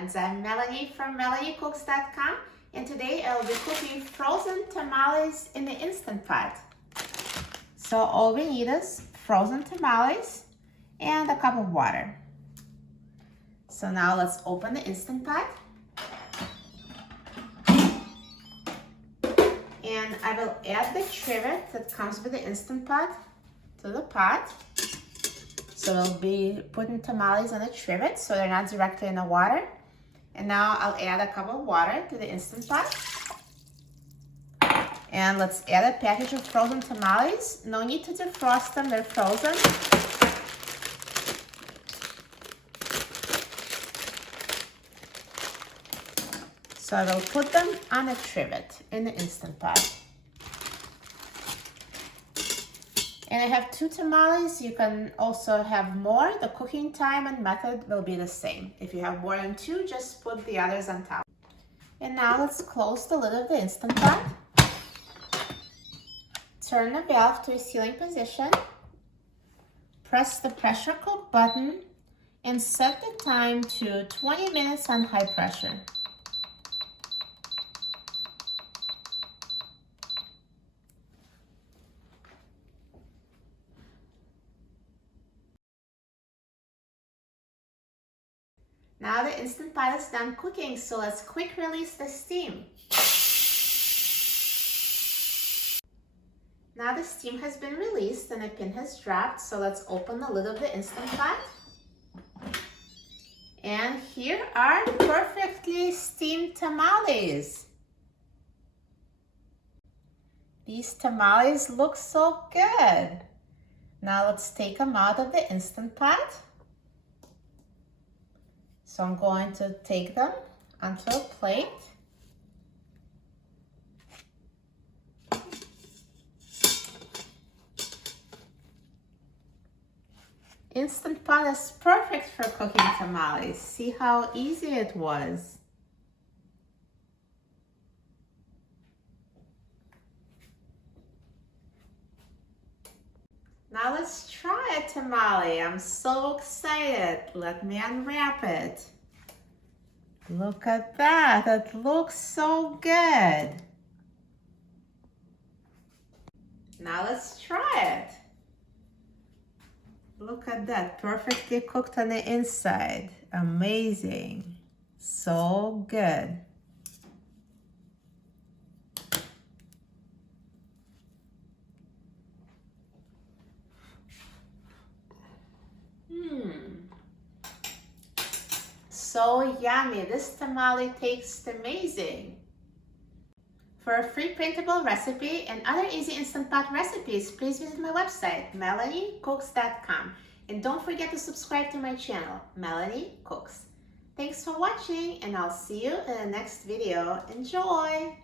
friends, I'm Melanie from MelanieCooks.com, and today I'll be cooking frozen tamales in the Instant Pot. So all we need is frozen tamales and a cup of water. So now let's open the Instant Pot. And I will add the trivet that comes with the Instant Pot to the pot. So we'll be putting tamales on the trivet so they're not directly in the water. And now I'll add a cup of water to the Instant Pot. And let's add a package of frozen tamales. No need to defrost them, they're frozen. So I will put them on a trivet in the Instant Pot. And I have 2 tamales. You can also have more. The cooking time and method will be the same. If you have more than 2, just put the others on top. And now let's close the lid of the Instant Pot. Turn the valve to a sealing position. Press the pressure cook button and set the time to 20 minutes on high pressure. Now the Instant Pot is done cooking, so let's quick release the steam. Now the steam has been released and a pin has dropped, so let's open the lid of the Instant Pot. And here are perfectly steamed tamales. These tamales look so good. Now let's take them out of the Instant Pot. So I'm going to take them onto a plate. Instant Pot is perfect for cooking tamales. See how easy it was. Now let's try a tamale. I'm so excited. Let me unwrap it. Look at that. It looks so good. Now let's try it. Look at that. Perfectly cooked on the inside. Amazing. So good. So yummy. This tamale tastes amazing. For a free printable recipe and other easy Instant Pot recipes, please visit my website, MelanieCooks.com. And don't forget to subscribe to my channel, Melanie Cooks. Thanks for watching, and I'll see you in the next video. Enjoy!